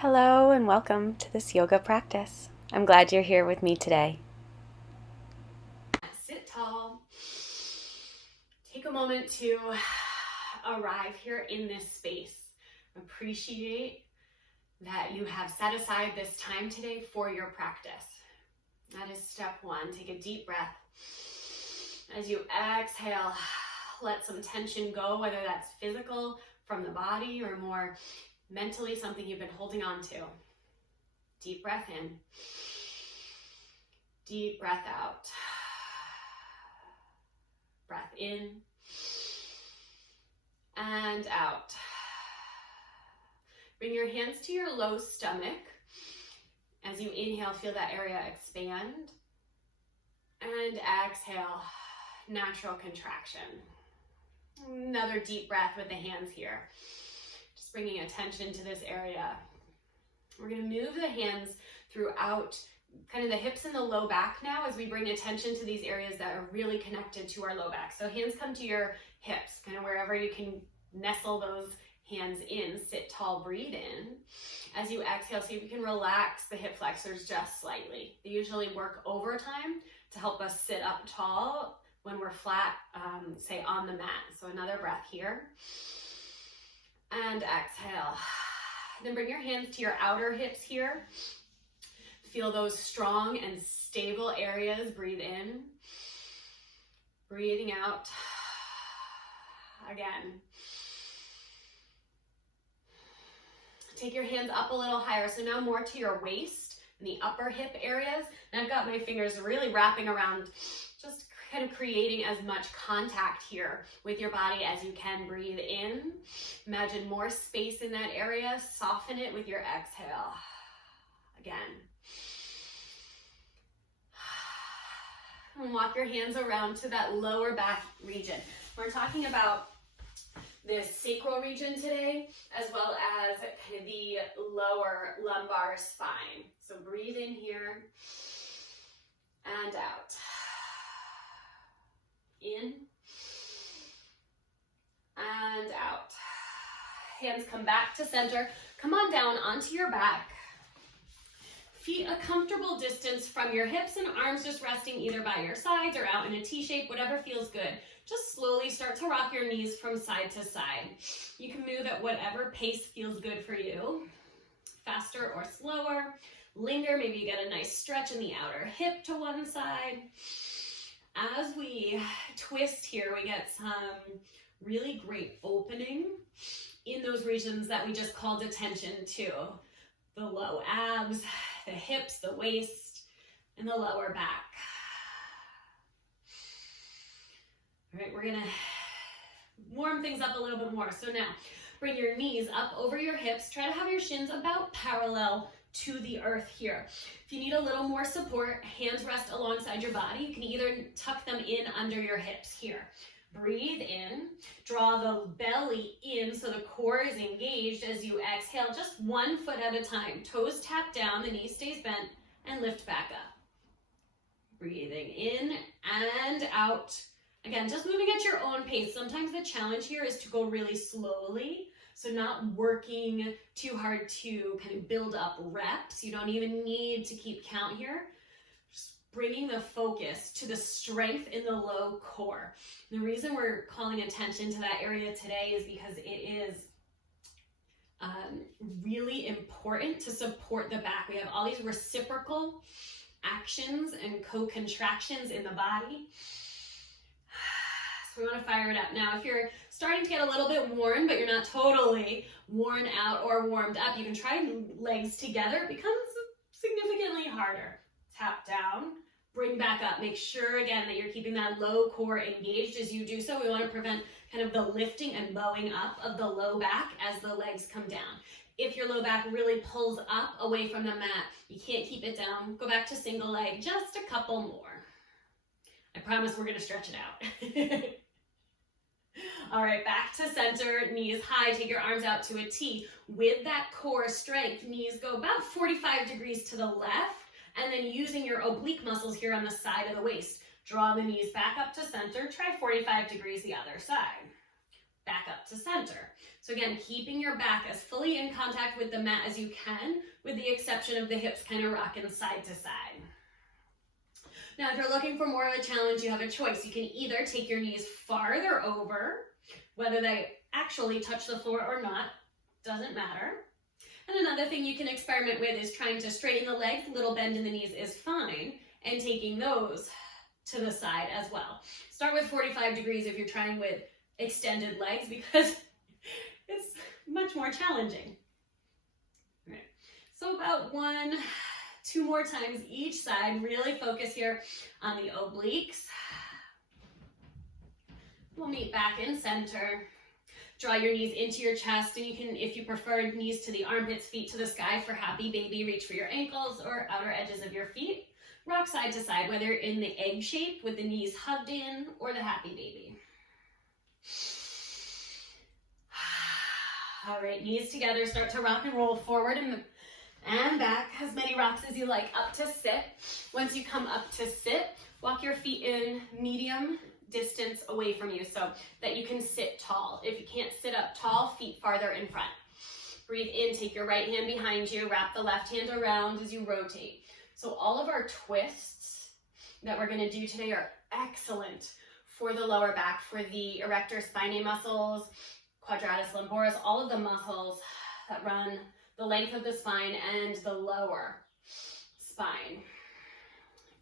Hello and welcome to this yoga practice. I'm glad you're here with me today. Sit tall. Take a moment to arrive here in this space. Appreciate that you have set aside this time today for your practice. That is step one. Take a deep breath. As you exhale, let some tension go, whether that's physical from the body or more mentally something you've been holding on to. Deep breath in. Deep breath out. Breath in and out. Bring your hands to your low stomach. As you inhale, feel that area expand. And exhale, natural contraction. Another deep breath with the hands here. Just bringing attention to this area. We're going to move the hands throughout kind of the hips and the low back now as we bring attention to these areas that are really connected to our low back. So hands come to your hips, kind of wherever you can nestle those hands in. Sit tall, breathe in. As you exhale, see if you can relax the hip flexors just slightly. They usually work overtime to help us sit up tall when we're flat, say on the mat. So another breath here. And exhale. Then bring your hands to your outer hips here. Feel those strong and stable areas. Breathe in. Breathing out. Again. Take your hands up a little higher. So now more to your waist and the upper hip areas. And I've got my fingers really wrapping around, just kind of creating as much contact here with your body as you can. Breathe in. Imagine more space in that area. Soften it with your exhale. Again. And walk your hands around to that lower back region. We're talking about this sacral region today, as well as kind of the lower lumbar spine. So breathe in here and out. In and out. Hands come back to center. Come on down onto your back. Feet a comfortable distance from your hips and arms just resting either by your sides or out in a T shape, whatever feels good. Just slowly start to rock your knees from side to side. You can move at whatever pace feels good for you. Faster or slower. Linger, maybe you get a nice stretch in the outer hip to one side. As we twist here, we get some really great opening in those regions that we just called attention to. The low abs, the hips, the waist, and the lower back. All right, we're gonna warm things up a little bit more. So now, bring your knees up over your hips. Try to have your shins about parallel to the earth here. If you need a little more support, hands rest alongside your body. You can either tuck them in under your hips here. Breathe in, draw the belly in so the core is engaged as you exhale, just 1 foot at a time. Toes tap down, the knee stays bent, and lift back up. Breathing in and out. Again, just moving at your own pace. Sometimes the challenge here is to go really slowly. So not working too hard to kind of build up reps. You don't even need to keep count here. Bringing the focus to the strength in the low core. The reason we're calling attention to that area today is because it is really important to support the back. We have all these reciprocal actions and co-contractions in the body. So we want to fire it up. Now, if you're starting to get a little bit worn, but you're not totally worn out or warmed up, you can try legs together. It becomes significantly harder. Tap down. Bring back up. Make sure, again, that you're keeping that low core engaged as you do so. We want to prevent kind of the lifting and bowing up of the low back as the legs come down. If your low back really pulls up away from the mat, you can't keep it down. Go back to single leg, just a couple more. I promise we're going to stretch it out. All right, back to center, knees high. Take your arms out to a T. With that core strength, knees go about 45 degrees to the left. And then using your oblique muscles here on the side of the waist. Draw the knees back up to center. Try 45 degrees the other side. back up to center. So again, keeping your back as fully in contact with the mat as you can, with the exception of the hips kind of rocking side to side. Now, if you're looking for more of a challenge, you have a choice. You can either take your knees farther over, whether they actually touch the floor or not, doesn't matter. And another thing you can experiment with is trying to straighten the legs. A little bend in the knees is fine, and taking those to the side as well. Start with 45 degrees if you're trying with extended legs, because it's much more challenging. All right. So about 1-2 more times each side. Really focus here on the obliques. We'll meet back in center. Draw your knees into your chest, and you can, if you prefer, knees to the armpits, feet to the sky for happy baby. Reach for your ankles or outer edges of your feet. Rock side to side, whether in the egg shape with the knees hugged in or the happy baby. All right, knees together, start to rock and roll forward and back, as many rocks as you like, up to sit. Once you come up to sit, walk your feet in medium distance away from you so that you can sit tall. If you can't sit up tall, feet farther in front. Breathe in, take your right hand behind you, wrap the left hand around as you rotate. So all of our twists that we're going to do today are excellent for the lower back, for the erector spinae muscles, quadratus lumboris, all of the muscles that run the length of the spine and the lower spine.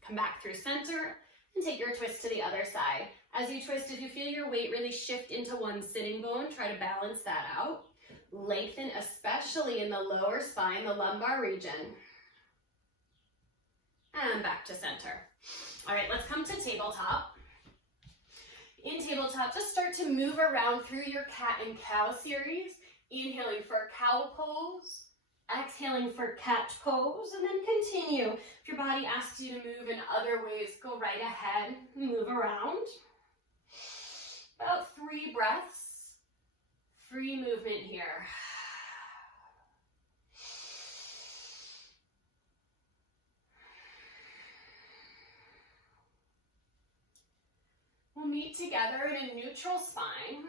Come back through center and take your twist to the other side. As you twist, if you feel your weight really shift into one sitting bone, try to balance that out. Lengthen, especially in the lower spine, the lumbar region. And back to center. All right, let's come to tabletop. In tabletop, just start to move around through your cat and cow series. Inhaling for cow pose, exhaling for cat pose, and then continue. If your body asks you to move in other ways, go right ahead, move around. About 3 breaths, free movement here. We'll meet together in a neutral spine.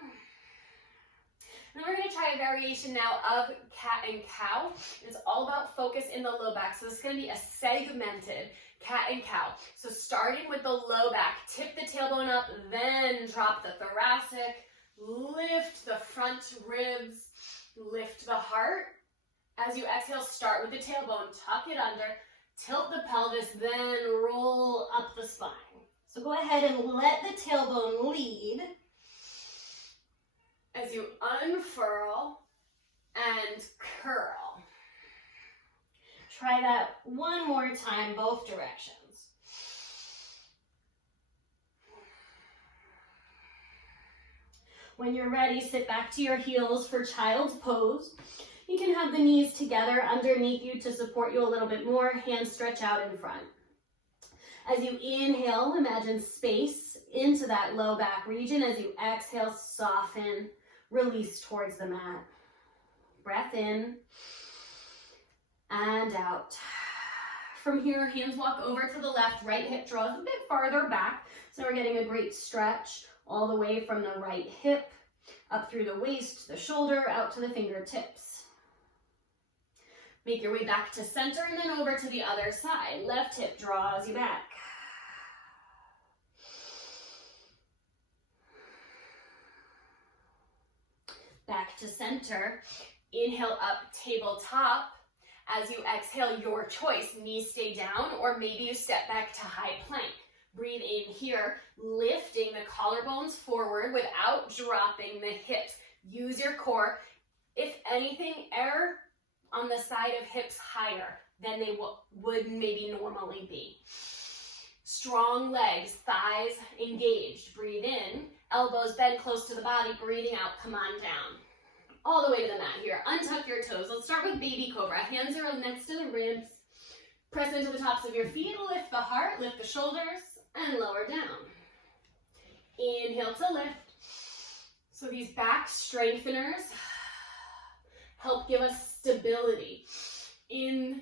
And then we're going to try a variation now of cat and cow. It's all about focus in the low back. So this is going to be a segmented cat and cow. So starting with the low back, tip the tailbone up, then drop the thoracic, lift the front ribs, lift the heart. As you exhale, start with the tailbone, tuck it under, tilt the pelvis, then roll up the spine. So go ahead and let the tailbone lead as you unfurl and curl. Try that one more time, both directions. When you're ready, sit back to your heels for child's pose. You can have the knees together underneath you to support you a little bit more. Hands stretch out in front. As you inhale, imagine space into that low back region. As you exhale, soften, release towards the mat. Breath in and out. From here, hands walk over to the left, right hip draws a bit farther back. So we're getting a great stretch all the way from the right hip, up through the waist, the shoulder, out to the fingertips. Make your way back to center and then over to the other side. Left hip draws you back. Back to center. Inhale up, tabletop. As you exhale, your choice. Knees stay down, or maybe you step back to high plank. Breathe in here, lifting the collarbones forward without dropping the hips. Use your core. If anything, err on the side of hips higher than they would maybe normally be. Strong legs, thighs engaged. Breathe in, elbows bend close to the body. Breathing out, come on down. All the way to the mat here. Untuck your toes. Let's start with baby cobra. Hands are next to the ribs. Press into the tops of your feet. Lift the heart, lift the shoulders, and lower down. Inhale to lift. So these back strengtheners help give us stability in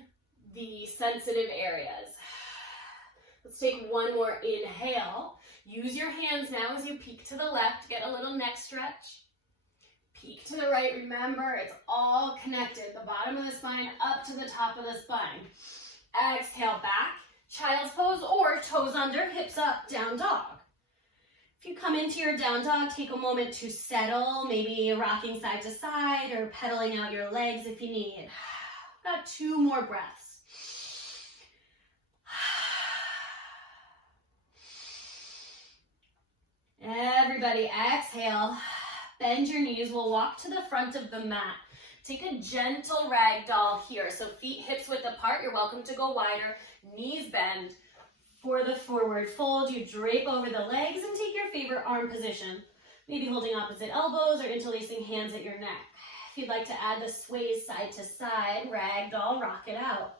the sensitive areas. Let's take one more inhale. Use your hands now as you peek to the left. Get a little neck stretch. Peek to the right. Remember, it's all connected. The bottom of the spine up to the top of the spine. Exhale back, child's pose or toes under, hips up, down dog. If you come into your down dog, take a moment to settle, maybe rocking side to side or pedaling out your legs if you need. Got 2 more breaths. Everybody exhale, bend your knees. We'll walk to the front of the mat. Take a gentle ragdoll here. So feet hips width apart. You're welcome to go wider. Knees bend. For the forward fold, you drape over the legs and take your favorite arm position. Maybe holding opposite elbows or interlacing hands at your neck. If you'd like to add the sways side to side, ragdoll, rock it out.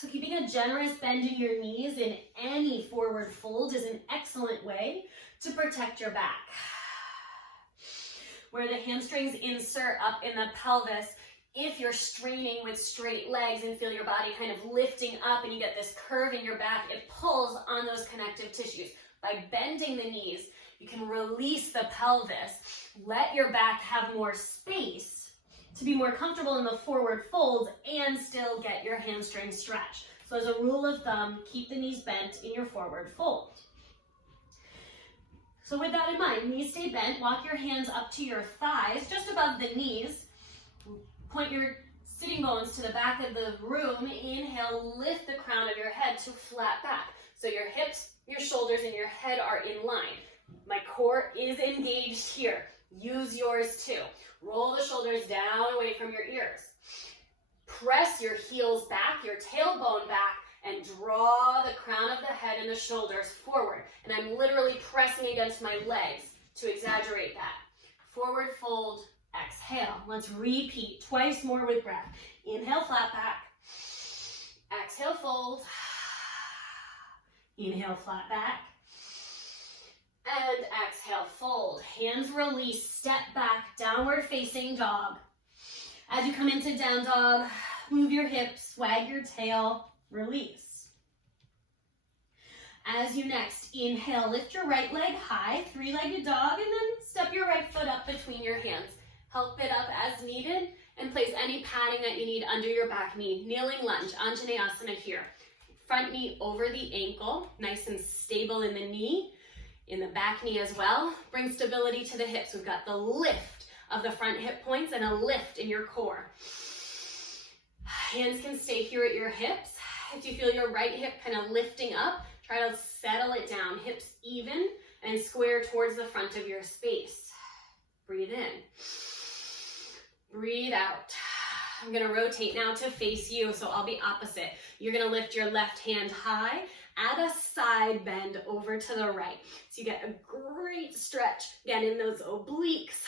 So keeping a generous bend in your knees in any forward fold is an excellent way to protect your back. Where the hamstrings insert up in the pelvis, if you're straining with straight legs and feel your body kind of lifting up and you get this curve in your back, it pulls on those connective tissues. By bending the knees, you can release the pelvis, let your back have more space to be more comfortable in the forward folds and still get your hamstring stretched. So as a rule of thumb, keep the knees bent in your forward fold. So with that in mind, knees stay bent, walk your hands up to your thighs, just above the knees. Point your sitting bones to the back of the room. Inhale, lift the crown of your head to flat back. So your hips, your shoulders, and your head are in line. My core is engaged here. Use yours too. Roll the shoulders down away from your ears. Press your heels back, your tailbone back, and draw the crown of the head and the shoulders forward. And I'm literally pressing against my legs to exaggerate that. Forward fold, exhale. Let's repeat twice more with breath. Inhale, flat back. Exhale, fold. Inhale, flat back. And exhale, fold. Hands release, step back, downward facing dog. As you come into down dog, move your hips, wag your tail, release. As you next inhale, lift your right leg high, 3-legged dog, and then step your right foot up between your hands. Help it up as needed, and place any padding that you need under your back knee. Kneeling lunge, Anjaneyasana here. Front knee over the ankle, nice and stable in the knee, in the back knee as well. Bring stability to the hips. We've got the lift of the front hip points and a lift in your core. Hands can stay here at your hips. If you feel your right hip kind of lifting up, try to settle it down, hips even, and square towards the front of your space. Breathe in. Breathe out. I'm going to rotate now to face you, so I'll be opposite. You're going to lift your left hand high, add a side bend over to the right. So you get a great stretch, again, in those obliques,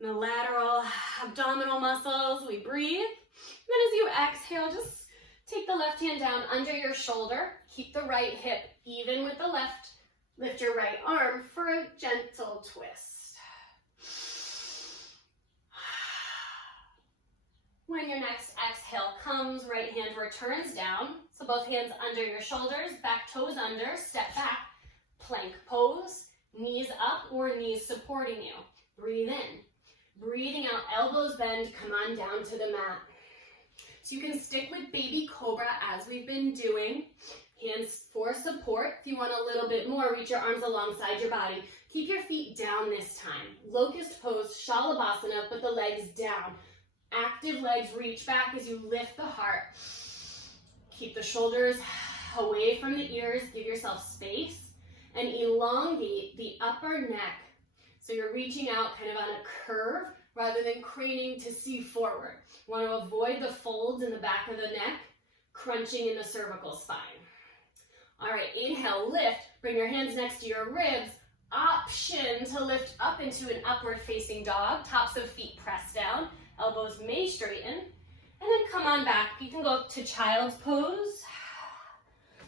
the lateral abdominal muscles. We breathe. And then as you exhale, just take the left hand down under your shoulder. Keep the right hip even with the left. Lift your right arm for a gentle twist. When your next exhale comes, right hand returns down. So both hands under your shoulders, back toes under, step back, plank pose, knees up or knees supporting you. Breathe in. Breathing out, elbows bend, come on down to the mat. So you can stick with baby cobra as we've been doing. Hands for support. If you want a little bit more, reach your arms alongside your body. Keep your feet down this time. Locust pose, Shalabhasana, put the legs down. Active legs reach back as you lift the heart. Keep the shoulders away from the ears. Give yourself space and elongate the upper neck. So you're reaching out kind of on a curve rather than craning to see forward. You want to avoid the folds in the back of the neck, crunching in the cervical spine. All right, inhale, lift. Bring your hands next to your ribs. Option to lift up into an upward facing dog. Tops of feet press down. Elbows may straighten, and then come on back. You can go to child's pose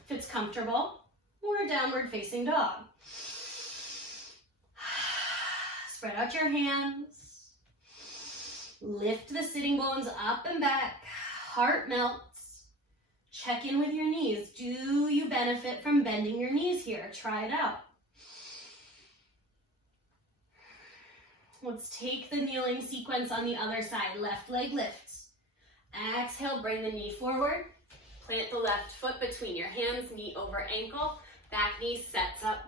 if it's comfortable, or downward facing dog. Spread out your hands. Lift the sitting bones up and back. Heart melts. Check in with your knees. Do you benefit from bending your knees here? Try it out. Let's take the kneeling sequence on the other side. Left leg lifts. Exhale, bring the knee forward. Plant the left foot between your hands, knee over ankle. Back knee sets up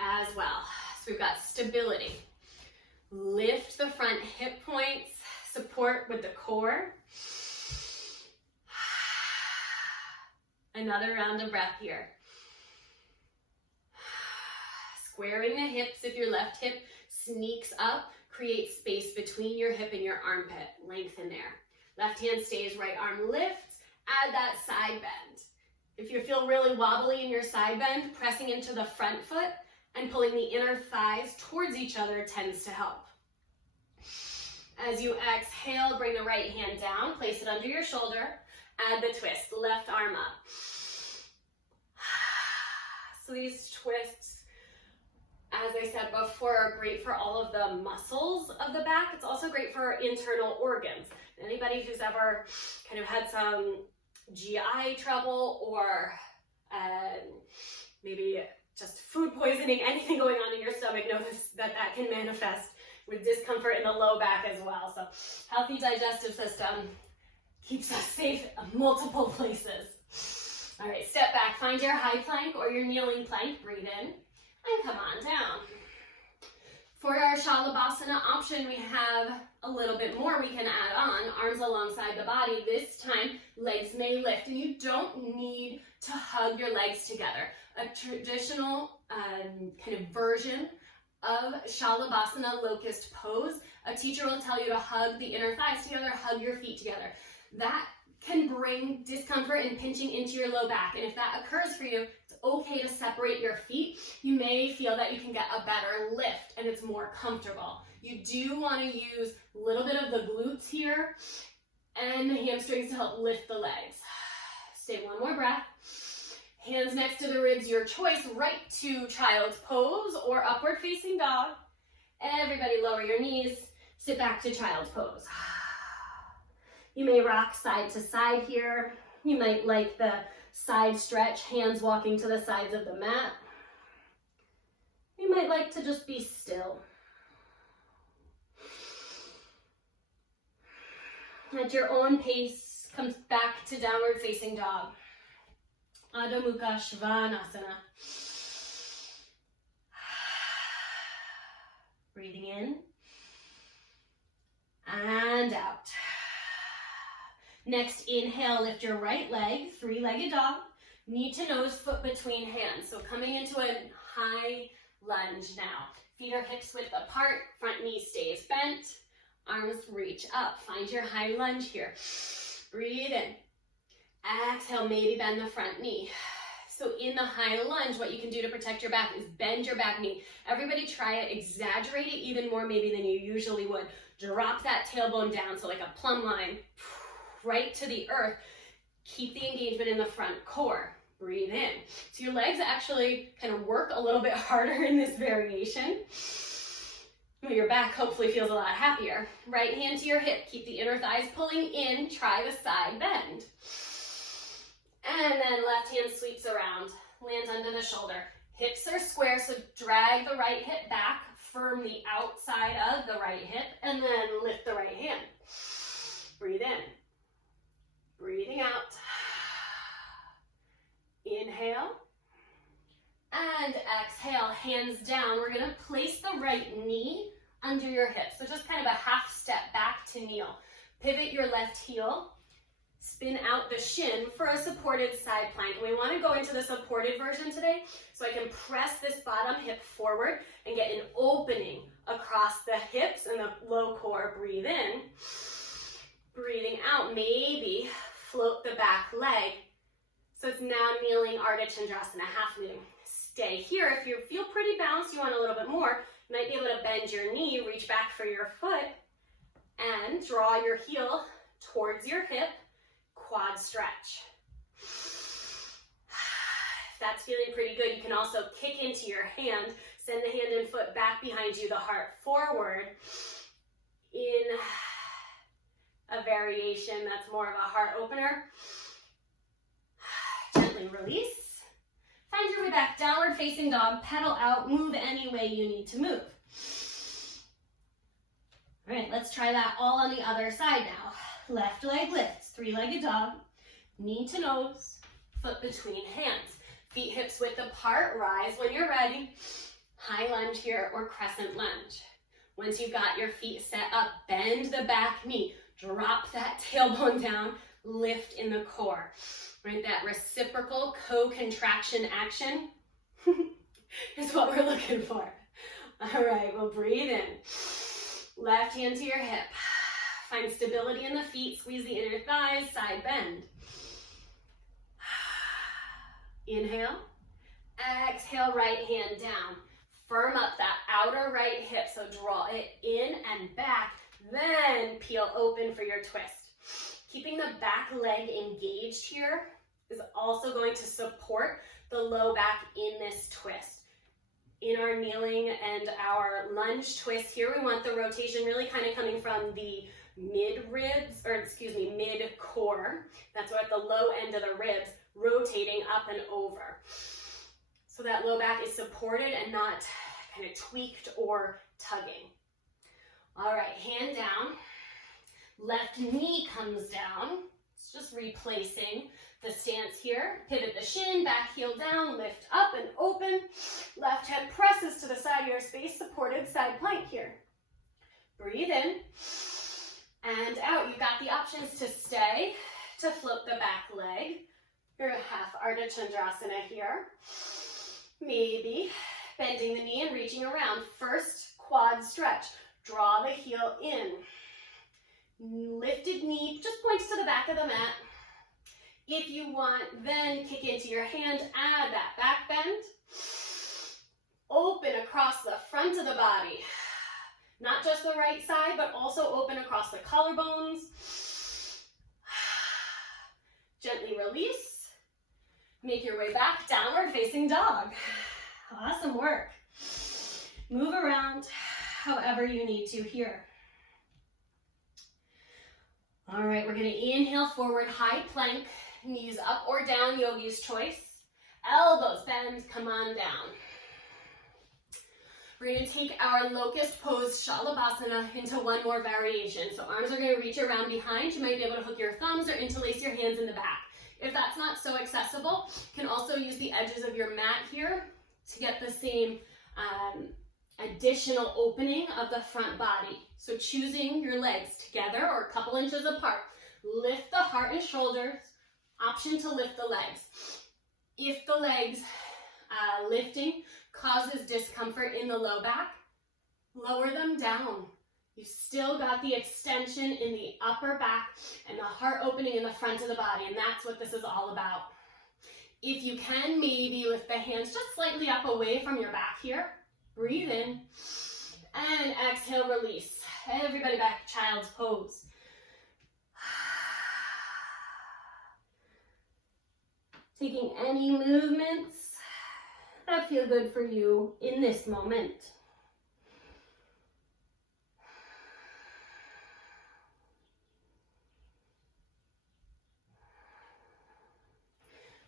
as well. So we've got stability. Lift the front hip points. Support with the core. Another round of breath here. Squaring the hips. If your left hip sneaks up, create space between your hip and your armpit. Lengthen there. Left hand stays, right arm lifts. Add that side bend. If you feel really wobbly in your side bend, pressing into the front foot and pulling the inner thighs towards each other tends to help. As you exhale, bring the right hand down, place it under your shoulder, add the twist, left arm up. So these twists, as I said before, are great for all of the muscles of the back. It's also great for internal organs. Anybody who's ever kind of had some GI trouble or maybe just food poisoning, anything going on in your stomach, notice that that can manifest with discomfort in the low back as well. So healthy digestive system keeps us safe in multiple places. All right, step back, find your high plank or your kneeling plank, breathe in, and come on down. For our Shalabhasana option, we have a little bit more we can add on, arms alongside the body. This time, legs may lift, and you don't need to hug your legs together. A traditional kind of version of Shalabhasana, locust pose, a teacher will tell you to hug the inner thighs together, hug your feet together. That can bring discomfort and pinching into your low back, and if that occurs for you, it's okay to separate your feet. You may feel that you can get a better lift and it's more comfortable. You do want to use a little bit of the glutes here and the hamstrings to help lift the legs. Stay one more breath. Hands next to the ribs, your choice, right to child's pose or upward facing dog. Everybody lower your knees, sit back to child's pose. You may rock side to side here. You might like the side stretch, hands walking to the sides of the mat. You might like to just be still. At your own pace, come back to downward facing dog. Adho Mukha Svanasana. Breathing in and out. Next, inhale, lift your right leg, three-legged dog, knee to nose, foot between hands. So coming into a high lunge now. Feet are hips width apart, front knee stays bent, arms reach up. Find your high lunge here. Breathe in. Exhale, maybe bend the front knee. So in the high lunge, what you can do to protect your back is bend your back knee. Everybody try it, exaggerate it even more maybe than you usually would. Drop that tailbone down, so like a plumb line, right to the earth. Keep the engagement in the front core. Breathe in. So your legs actually kind of work a little bit harder in this variation. Your back hopefully feels a lot happier. Right hand to your hip. Keep the inner thighs pulling in. Try the side bend. And then left hand sweeps around. Land under the shoulder. Hips are square, so drag the right hip back. Firm the outside of the right hip. And then lift the right hand. Breathe in. Breathing out. Inhale. And exhale, hands down. We're going to place the right knee under your hip. So just kind of a half step back to kneel. Pivot your left heel. Spin out the shin for a supported side plank. And we want to go into the supported version today so I can press this bottom hip forward and get an opening across the hips and the low core. Breathe in. Breathing out, maybe float the back leg. So it's now kneeling Ardha Chandrasana, half moon. Stay here. If you feel pretty balanced, you want a little bit more, you might be able to bend your knee, reach back for your foot, and draw your heel towards your hip, quad stretch. If that's feeling pretty good, you can also kick into your hand, send the hand and foot back behind you, the heart forward, in a variation that's more of a heart opener. Gently release. Find your way back, downward facing dog, pedal out, move any way you need to move. All right, let's try that all on the other side now. Left leg lifts, three-legged dog, knee to nose, foot between hands. Feet hips width apart, rise when you're ready. High lunge here or crescent lunge. Once you've got your feet set up, bend the back knee, drop that tailbone down, lift in the core. Right, that reciprocal co-contraction action is what we're looking for. All right, we'll breathe in. Left hand to your hip. Find stability in the feet, squeeze the inner thighs, side bend. Inhale. Exhale, right hand down. Firm up that outer right hip, so draw it in and back, then peel open for your twist. Keeping the back leg engaged here is also going to support the low back in this twist. In our kneeling and our lunge twist here, we want the rotation really kind of coming from the mid-ribs, or excuse me, mid-core. That's what the low end of the ribs, rotating up and over. So that low back is supported and not kind of tweaked or tugging. All right, hand down. Left knee comes down. It's just replacing the stance here. Pivot the shin, back heel down, lift up and open. Left hip presses to the side of your space, supported side plank here. Breathe in and out. You've got the options to stay, to float the back leg. You're a half Ardha Chandrasana here. Maybe bending the knee and reaching around. First quad stretch. Draw the heel in. Lifted knee just points to the back of the mat. If you want, then kick into your hand, add that back bend. Open across the front of the body. Not just the right side, but also open across the collarbones. Gently release. Make your way back, downward facing dog. Awesome work. Move around however you need to here. All right, we're gonna inhale forward, high plank, knees up or down, yogi's choice. Elbows bend, come on down. We're gonna take our locust pose, Shalabhasana, into one more variation. So arms are gonna reach around behind. You might be able to hook your thumbs or interlace your hands in the back. If that's not so accessible, you can also use the edges of your mat here to get the same additional opening of the front body. So choosing your legs together or a couple inches apart. Lift the heart and shoulders. Option to lift the legs. If the legs lifting causes discomfort in the low back, lower them down. You've still got the extension in the upper back and the heart opening in the front of the body, and that's what this is all about. If you can, maybe lift the hands just slightly up away from your back here. Breathe in and exhale, release. Everybody back to child's pose. Taking any movements that feel good for you in this moment.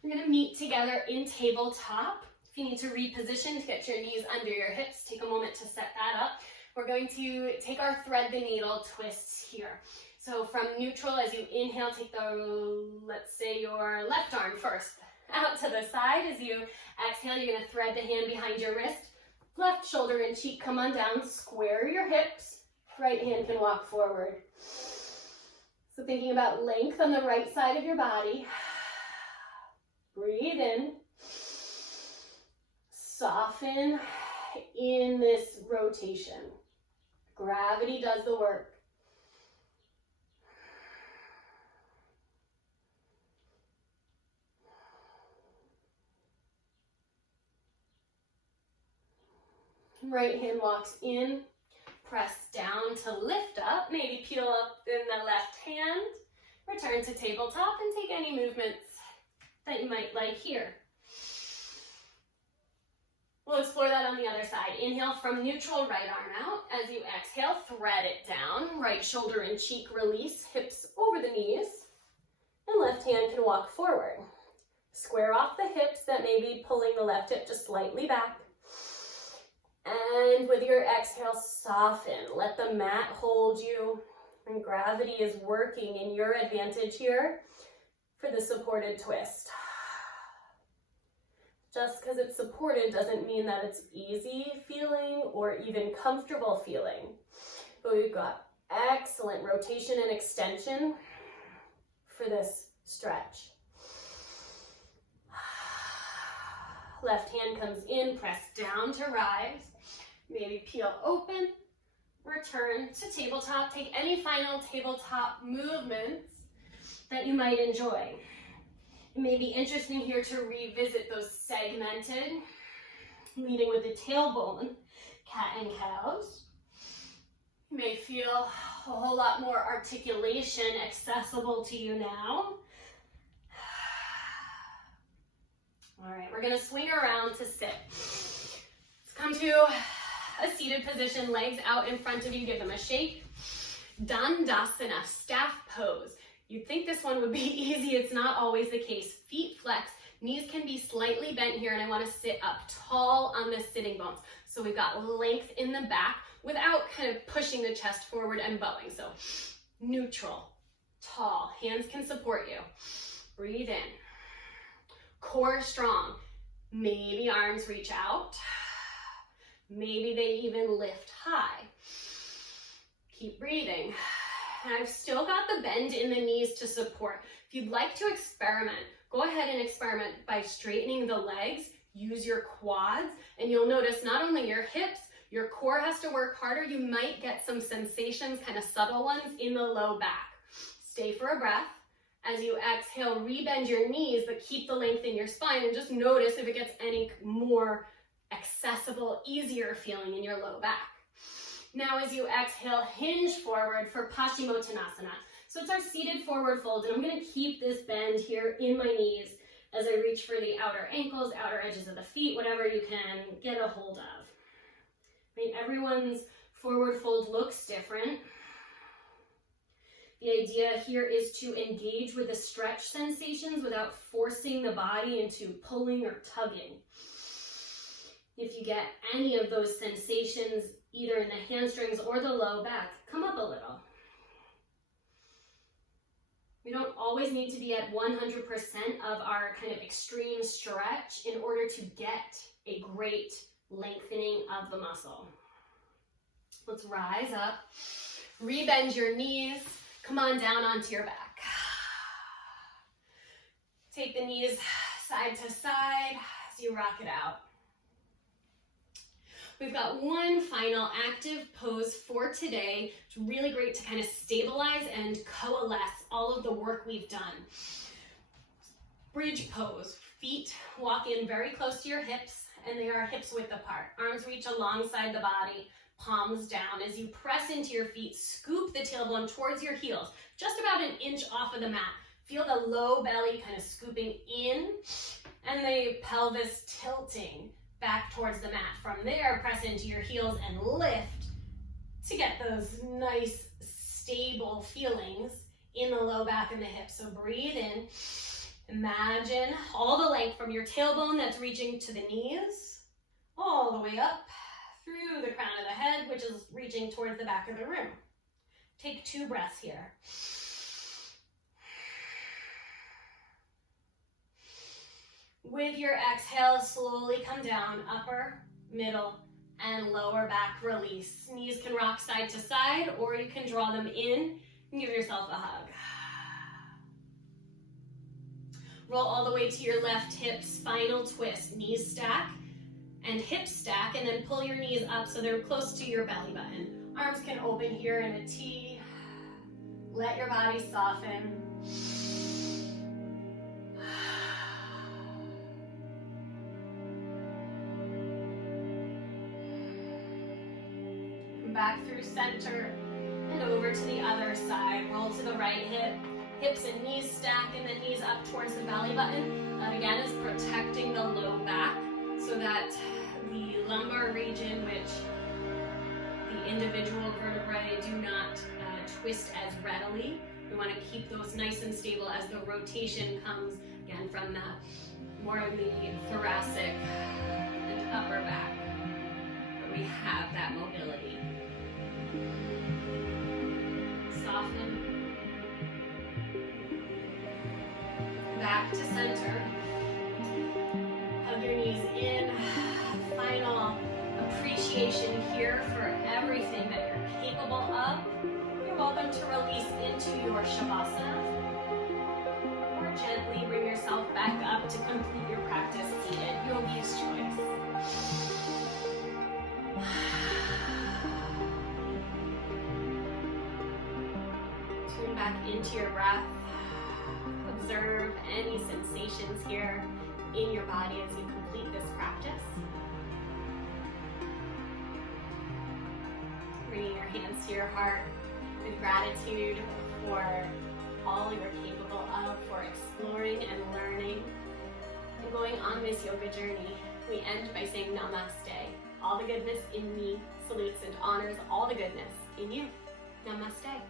We're going to meet together in tabletop. If you need to reposition to get your knees under your hips, take a moment to set that up. We're going to take our thread the needle twists here. So from neutral, as you inhale, take the, let's say your left arm first out to the side. As you exhale, you're going to thread the hand behind your wrist. Left shoulder and cheek come on down. Square your hips. Right hand can walk forward. So thinking about length on the right side of your body. Breathe in. Soften in this rotation. Gravity does the work. Right hand walks in, press down to lift up, maybe peel up in the left hand, return to tabletop and take any movements that you might like here. We'll explore that on the other side. Inhale from neutral, right arm out. As you exhale, thread it down. Right shoulder and cheek release, hips over the knees. And left hand can walk forward. Square off the hips that may be pulling the left hip just slightly back. And with your exhale, soften. Let the mat hold you. And gravity is working in your advantage here for the supported twist. Just because it's supported doesn't mean that it's easy feeling or even comfortable feeling. But we've got excellent rotation and extension for this stretch. Left hand comes in, press down to rise. Maybe peel open, return to tabletop. Take any final tabletop movements that you might enjoy. It may be interesting here to revisit those segmented, leading with the tailbone, cat and cows. You may feel a whole lot more articulation accessible to you now. All right, we're gonna swing around to sit. Let's come to a seated position, legs out in front of you, give them a shake. Dandasana, staff pose. You'd think this one would be easy, it's not always the case. Feet flex, knees can be slightly bent here, and I wanna sit up tall on the sitting bones. So we've got length in the back without kind of pushing the chest forward and bowing. So neutral, tall, hands can support you. Breathe in. Core strong. Maybe arms reach out. Maybe they even lift high. Keep breathing. And I've still got the bend in the knees to support. If you'd like to experiment, go ahead and experiment by straightening the legs. Use your quads, and you'll notice not only your hips, your core has to work harder. You might get some sensations, kind of subtle ones, in the low back. Stay for a breath. As you exhale, rebend your knees, but keep the length in your spine, and just notice if it gets any more accessible, easier feeling in your low back. Now as you exhale, hinge forward for Paschimottanasana. So it's our seated forward fold, and I'm gonna keep this bend here in my knees as I reach for the outer ankles, outer edges of the feet, whatever you can get a hold of. I mean, everyone's forward fold looks different. The idea here is to engage with the stretch sensations without forcing the body into pulling or tugging. If you get any of those sensations, either in the hamstrings or the low back, come up a little. We don't always need to be at 100% of our kind of extreme stretch in order to get a great lengthening of the muscle. Let's rise up, rebend your knees, come on down onto your back. Take the knees side to side as you rock it out. We've got one final active pose for today. It's really great to kind of stabilize and coalesce all of the work we've done. Bridge pose. Feet walk in very close to your hips, and they are hips width apart. Arms reach alongside the body, palms down. As you press into your feet, scoop the tailbone towards your heels, just about an inch off of the mat. Feel the low belly kind of scooping in, and the pelvis tilting back towards the mat. From there, press into your heels and lift to get those nice, stable feelings in the low back and the hips. So breathe in. Imagine all the length from your tailbone that's reaching to the knees, all the way up through the crown of the head, which is reaching towards the back of the room. Take 2 breaths here. With your exhale, slowly come down, upper, middle, and lower back release. Knees can rock side to side, or you can draw them in and give yourself a hug. Roll all the way to your left hip, spinal twist, knees stack and hips stack, and then pull your knees up so they're close to your belly button. Arms can open here in a T. Let your body soften. Back through center and over to the other side. Roll to the right hip. Hips and knees stack, and the knees up towards the belly button. That again is protecting the low back so that the lumbar region, which the individual vertebrae do not twist as readily. We want to keep those nice and stable as the rotation comes again from the more of the thoracic and upper back. where we have that mobility. Soften. Back to center. Hug your knees in. Final appreciation here for everything that you're capable of. You're welcome to release into your Savasana, or gently bring yourself back up to complete your practice seated. Yogi's choice. Tune back into your breath. Observe any sensations here in your body as you complete this practice. Bringing your hands to your heart with gratitude for all you're capable of, for exploring and learning and going on this yoga journey. We end by saying namaste. All the goodness in me salutes and honors all the goodness in you. Namaste.